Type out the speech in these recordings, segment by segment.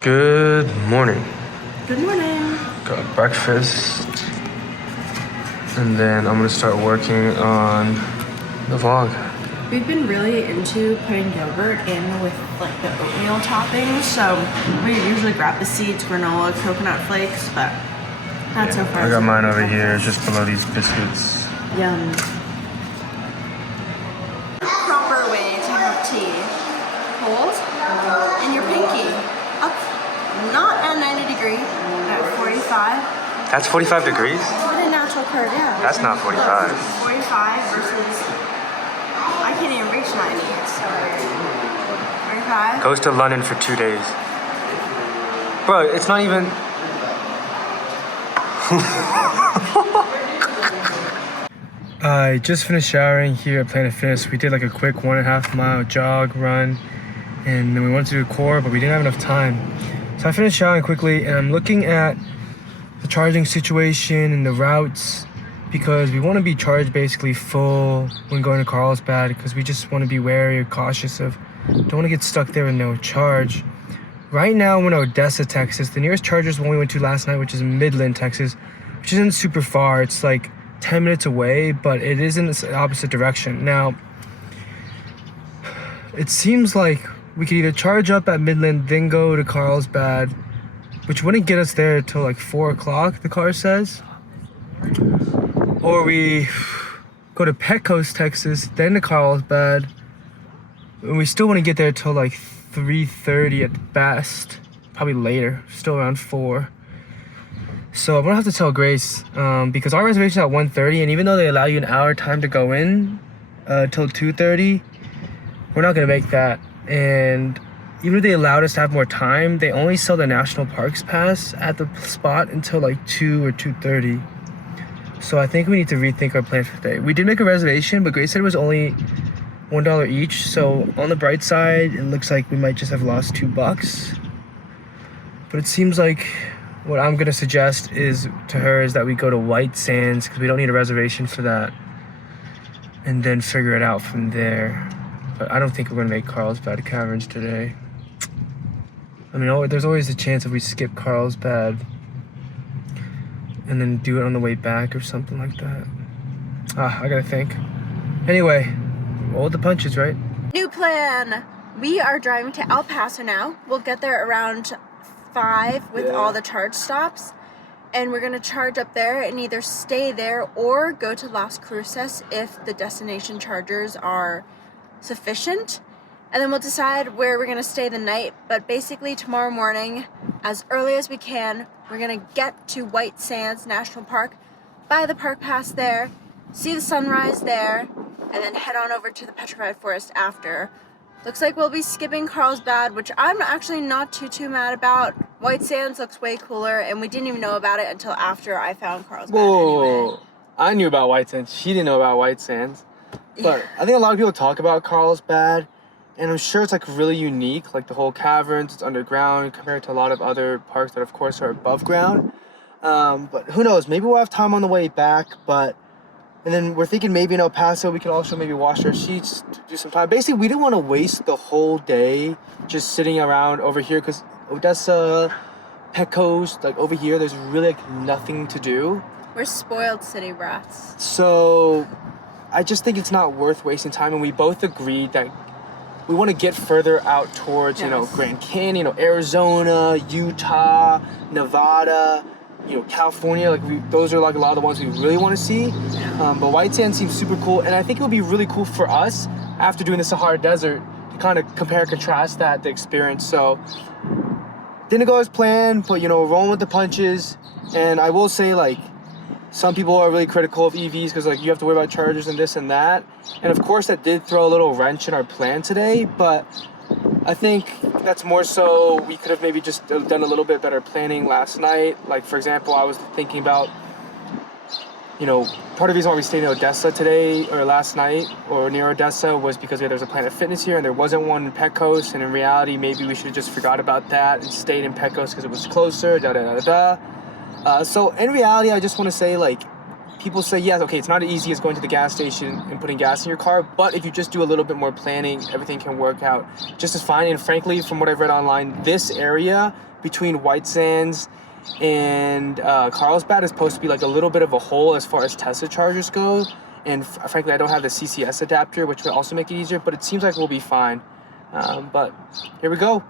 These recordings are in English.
Good morning. Good morning. Got breakfast, and then I'm gonna start working on the vlog. We've been really into putting yogurt in with like the oatmeal toppings, so we usually grab the seeds, granola, coconut flakes, but not so far. I got mine over here, just below these biscuits. Yum. Proper way to have tea. Hold and your pinky up, not at 90 degrees, at 45. That's 45 degrees? What a natural curve, yeah. That's not 45. 45 versus, I can't even reach 90. It's so weird. 45. Goes to London for 2 days. Bro, it's not even... I just finished showering here at Planet Fitness. We did like a quick 1.5 mile jog run, and then we wanted to do a core, but we didn't have enough time. So I finished showering quickly, and I'm looking at the charging situation and the routes, because we want to be charged basically full when going to Carlsbad, because we just want to be wary or cautious of, don't want to get stuck there with no charge. Right now we're in Odessa, Texas. The nearest charger is one we went to last night, which is Midland, Texas, which isn't super far. It's like 10 minutes away, but it is in the opposite direction. Now, it seems like we could either charge up at Midland, then go to Carlsbad, which wouldn't get us there till like 4 o'clock, the car says. Or we go to Pecos, Texas, then to Carlsbad, and we still want to get there till like 3:30 at best, probably later, still around 4. So I'm gonna have to tell Grace, because our reservation is at 1:30, and even though they allow you an hour time to go in till 2:30, we're not gonna make that. And even if they allowed us to have more time, they only sell the National Parks Pass at the spot until like 2 or 2:30. So I think we need to rethink our plan for today. We did make a reservation, but Grace said it was only $1 each. So on the bright side, it looks like we might just have lost $2. But it seems like what I'm gonna suggest is to her is that we go to White Sands, because we don't need a reservation for that, and then figure it out from there. But I don't think we're gonna make Carlsbad Caverns today. I mean, there's always a chance if we skip Carlsbad and then do it on the way back or something like that. I gotta think. Anyway, roll the punches, right? New plan. We are driving to El Paso now. We'll get there around 5 with all the charge stops. And we're gonna charge up there and either stay there or go to Las Cruces if the destination chargers are sufficient. And then we'll decide where we're gonna stay the night. But basically tomorrow morning, as early as we can, we're gonna get to White Sands National Park, buy the park pass there, see the sunrise there, and then head on over to the Petrified Forest after. Looks like we'll be skipping Carlsbad, which I'm actually not too mad about. White Sands looks way cooler, and we didn't even know about it until after I found Carlsbad. Anyway. I knew about White Sands. She didn't know about White Sands. But I think a lot of people talk about Carlsbad, and I'm sure it's like really unique, like the whole caverns, it's underground compared to a lot of other parks that of course are above ground. But who knows, maybe we'll have time on the way back. And then we're thinking maybe in El Paso we could also maybe wash our sheets, do some time. Basically, we didn't want to waste the whole day just sitting around over here, because Odessa, Pecos, like over here, there's really like nothing to do. We're spoiled city brats. So I just think it's not worth wasting time, and we both agreed that we want to get further out towards, you know, Grand Canyon, you know, Arizona, Utah, Nevada, you know, California. Like those are like a lot of the ones we really want to see. But White Sands seems super cool, and I think it would be really cool for us after doing the Sahara Desert to kind of compare and contrast the experience. So didn't go as planned, but you know, rolling with the punches. And I will say, like, some people are really critical of EVs because like you have to worry about chargers and this and that. And of course that did throw a little wrench in our plan today, but I think that's more so we could have maybe just done a little bit better planning last night. Like, for example, I was thinking about, you know, part of the reason why we stayed in Odessa today or last night or near Odessa was because there's a Planet Fitness here and there wasn't one in Pecos, and in reality maybe we should have just forgot about that and stayed in Pecos because it was closer, So in reality, I just want to say, like, people say, yes, okay, it's not as easy as going to the gas station and putting gas in your car, but if you just do a little bit more planning, everything can work out just as fine. And frankly, from what I've read online, this area between White Sands and Carlsbad is supposed to be like a little bit of a hole as far as Tesla chargers go. And frankly, I don't have the CCS adapter, which would also make it easier, but it seems like we'll be fine. But here we go.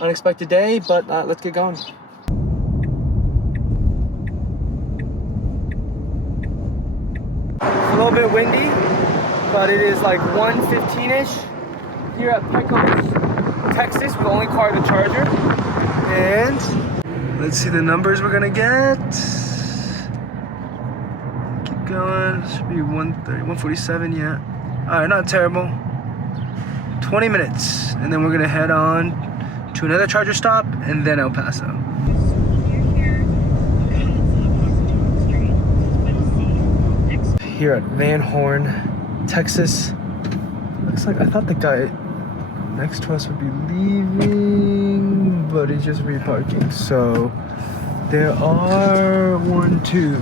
Unexpected day, but let's get going. A little bit windy, but it is like 1:15-ish here at Pecos, Texas, with the only car to charger. And let's see the numbers we're gonna get. Keep going. Should be 1:30, 1:47, yeah. All right, not terrible. 20 minutes, and then we're gonna head on to another charger stop and then El Paso. Here at Van Horn, Texas. Looks like I thought the guy next to us would be leaving, but he's just reparking. So there are 1, 2,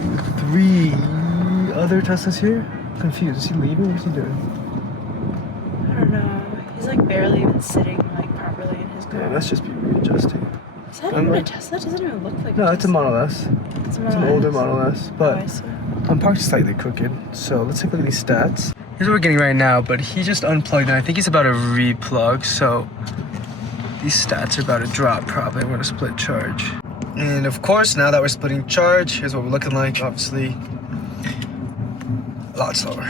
3 other Teslas here. I'm confused. Is he leaving? What's he doing? I don't know. He's like barely even sitting like properly in his car. Yeah, let's just be readjusting. Is that even a Tesla? It doesn't even look like No, a it's a Tesla. Model S. It's It's an older Model S, but Oh, I see. I'm parked slightly crooked. So let's take a look at these stats. Here's what we're getting right now, but he just unplugged and I think he's about to replug. So these stats are about to drop probably. We're gonna split charge. And of course, now that we're splitting charge, here's what we're looking like. Obviously, a lot slower.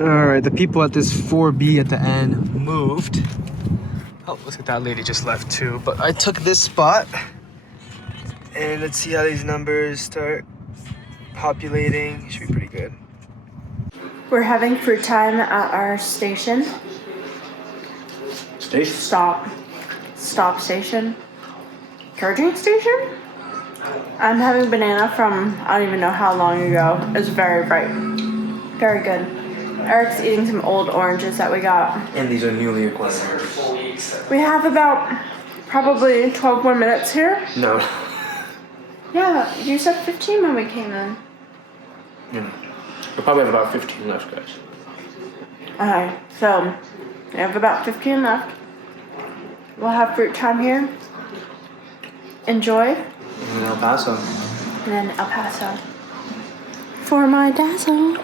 All right, the people at this 4B at the end moved. Oh, looks like that lady just left too. But I took this spot. And let's see how these numbers start populating. Should be pretty good. We're having fruit time at our station. Station? Stop station. Charging station? I'm having banana from I don't even know how long ago. It's very bright. Very good. Eric's eating some old oranges that we got. And these are newly acquired. We have about probably 12 more minutes here. No. Yeah, you said 15 when we came in. Yeah. We probably have about 15 left, guys. Okay, so we have about 15 left. We'll have fruit time here. Enjoy. And El Paso. And then El Paso. For my dazzle.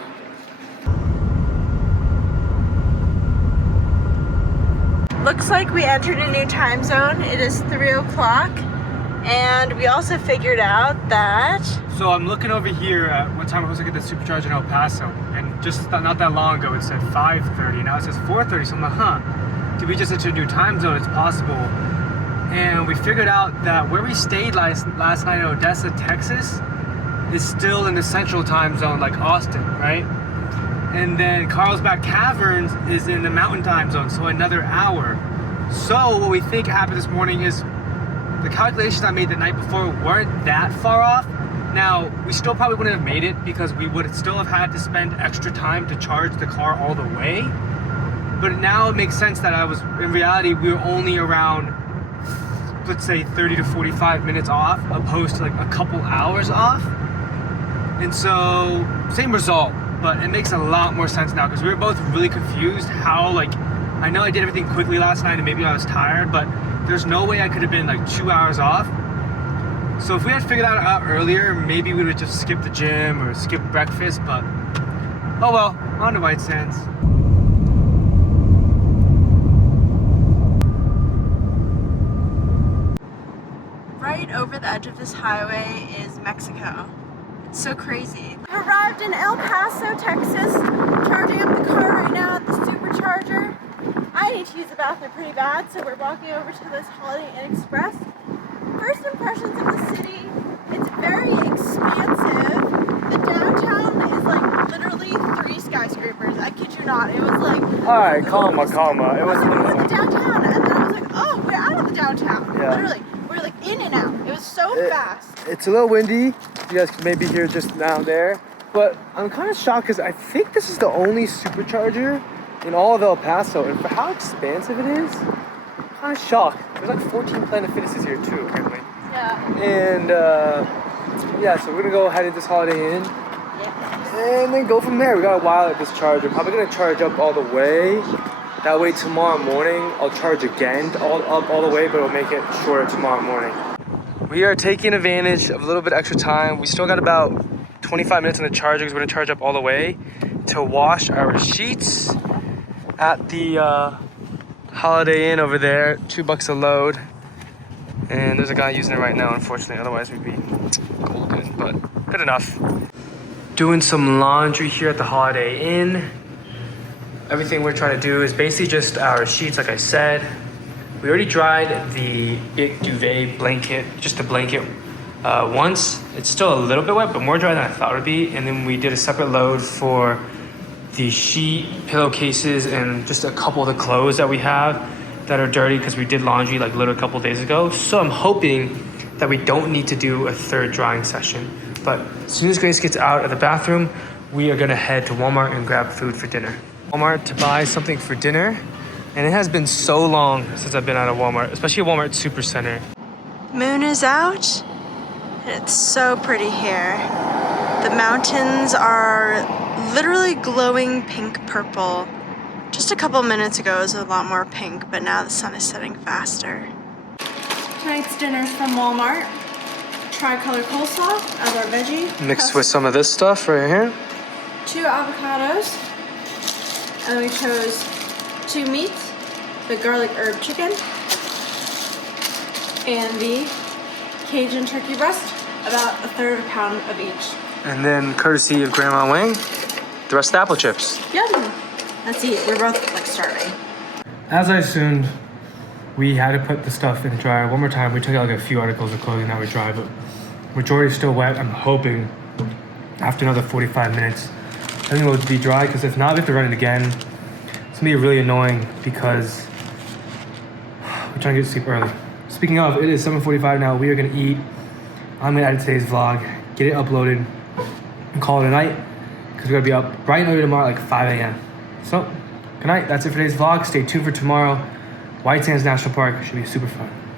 Looks like we entered a new time zone. It is 3 o'clock. And we also figured out that... So I'm looking over here at what time I was looking at the supercharger in El Paso. And just not that long ago, it said 5:30. Now it says 4:30. So I'm like, huh, did we just enter a new time zone? It's possible. And we figured out that where we stayed last night in Odessa, Texas, is still in the central time zone, like Austin, right? And then Carlsbad Caverns is in the mountain time zone, so another hour. So what we think happened this morning is the calculations I made the night before weren't that far off. Now, we still probably wouldn't have made it because we would still have had to spend extra time to charge the car all the way. But now it makes sense that in reality, we were only around, let's say 30 to 45 minutes off, opposed to like a couple hours off. And so, same result, but it makes a lot more sense now because we were both really confused how, like, I know I did everything quickly last night and maybe I was tired, but there's no way I could have been like 2 hours off. So if we had figured that out earlier, maybe we would have just skipped the gym or skipped breakfast, but oh well, on to White Sands. Right over the edge of this highway is Mexico. It's so crazy. We arrived in El Paso, Texas, charging up the car right now at the supercharger. I need to use the bathroom pretty bad, so we're walking over to this Holiday Inn Express. First impressions of the city, it's very expansive. The downtown is like literally 3 skyscrapers. I kid you not. It was like... Alright, calma. It was we're in the downtown, and then I was like, oh, we're out of the downtown. Yeah. Literally, we're like in and out. It was so fast. It's a little windy. You guys can maybe hear just now and there. But I'm kind of shocked because I think this is the only supercharger in all of El Paso. And for how expansive it is, I'm kind of shocked. There's like 14 Planet Fitnesses here too, apparently. Yeah. And yeah, so we're gonna go head to this Holiday Inn. Yeah. and then go from there. We got a while at this charger. Probably gonna charge up all the way. That way tomorrow morning, I'll charge again all the way, but it'll make it shorter tomorrow morning. We are taking advantage of a little bit extra time. We still got about 25 minutes on the charger because we're gonna charge up all the way to wash our sheets at the Holiday Inn over there. $2 a load. And there's a guy using it right now, unfortunately. Otherwise we'd be golden, but good enough. Doing some laundry here at the Holiday Inn. Everything we're trying to do is basically just our sheets, like I said. We already dried the big duvet blanket, just the blanket once. It's still a little bit wet, but more dry than I thought it would be. And then we did a separate load for the sheet, pillowcases, and just a couple of the clothes that we have that are dirty because we did laundry like literally a couple days ago. So I'm hoping that we don't need to do a third drying session. But as soon as Grace gets out of the bathroom, we are gonna head to Walmart and grab food for dinner. Walmart to buy something for dinner. And it has been so long since I've been out of Walmart, especially Walmart Supercenter. Moon is out, and it's so pretty here. The mountains are literally glowing pink purple. Just a couple minutes ago it was a lot more pink, but now the sun is setting faster. Tonight's dinner's from Walmart. Tricolor coleslaw as our veggie. Mixed with some of this stuff right here. 2 avocados. And we chose 2 meats, the garlic herb chicken and the Cajun turkey breast, about 1/3 pound of each. And then courtesy of Grandma Wang, the rest of the apple chips. Yum! Let's eat. We're both like starving. As I assumed, we had to put the stuff in the dryer one more time. We took out like a few articles of clothing that we dry, but majority is still wet. I'm hoping after another 45 minutes, everything will be dry, because if not, we have to run it again. It's gonna be really annoying because we're trying to get to sleep early. Speaking of, it is 7:45 now. We are gonna eat. I'm gonna edit today's vlog, get it uploaded, and call it a night, because we're gonna be up bright and early tomorrow at like 5 a.m. So, good night. That's it for today's vlog. Stay tuned for tomorrow. White Sands National Park should be super fun.